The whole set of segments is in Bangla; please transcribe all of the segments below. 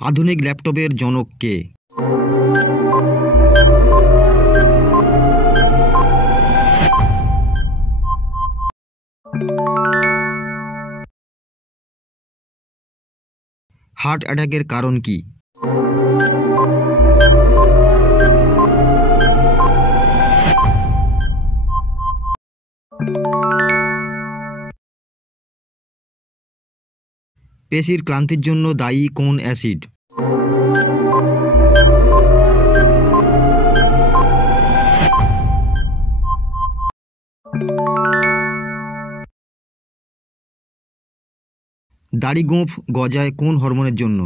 আধুনিক ল্যাপটপের জনক কে? হার্ট অ্যাটাকের কারণ কি? পেশির ক্লান্তির জন্য দায়ী কোন অ্যাসিড? দাড়ি গোঁফ গজায় কোন হরমোনের জন্য?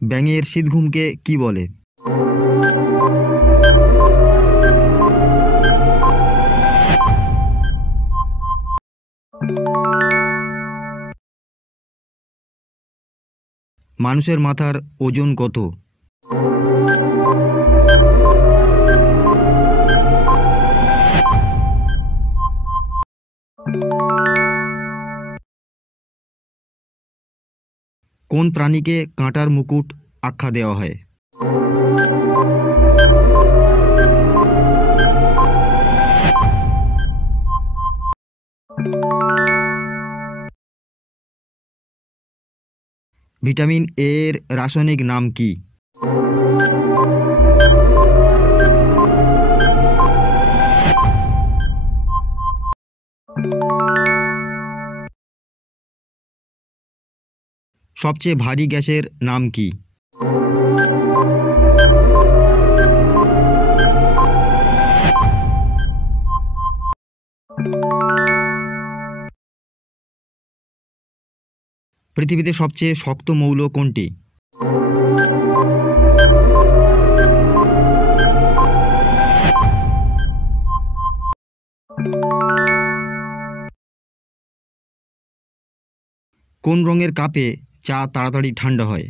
ব্যাঙের শীতঘুমকে কি বলে? মানুষের মাথার ওজন কত? কোন প্রাণীকে কাঁটার মুকুট আখ্যা দেওয়া হয়? ভিটামিন এ এর রাসায়নিক নাম কি? সবচেয়ে ভারী গ্যাসের নাম কি? পৃথিবীতে সবচেয়ে শক্ত মৌল কোনটি? কোন রঙের কাপে চা তাড়াতাড়ি ঠান্ডা হয়?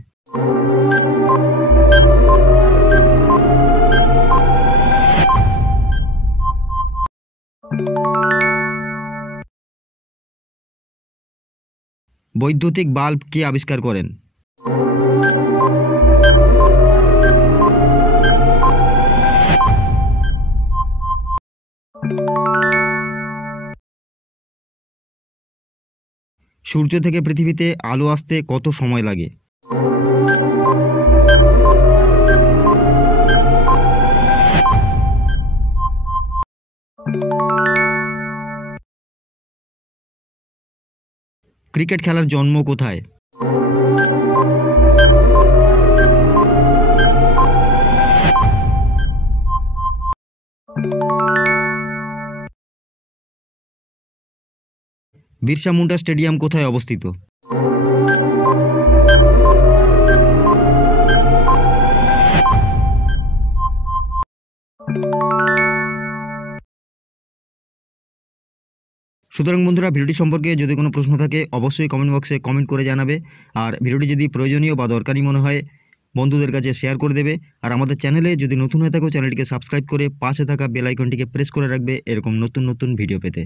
বৈদ্যুতিক বাল্ব কে আবিষ্কার করেন? সূর্য থেকে পৃথিবীতে আলো আসতে কত সময় লাগে? ক্রিকেট খেলার জন্ম কোথায়? বিরসা মুন্ডা স্টেডিয়াম কোথায় অবস্থিত? সুতরাং বন্ধুরা, ভিডিওটি সম্পর্কে যদি কোনো প্রশ্ন থাকে অবশ্যই কমেন্ট বক্সে কমেন্ট করে জানাবে। আর ভিডিওটি যদি প্রয়োজনীয় বা দরকারি মনে হয় বন্ধুদের কাছে শেয়ার করে দেবে। আর আমাদের চ্যানেলে যদি নতুন হয়ে থাকো চ্যানেলটিকে সাবস্ক্রাইব করে পাশে থাকা বেল আইকনটিকে প্রেস করে রাখবে এরকম নতুন নতুন ভিডিও পেতে।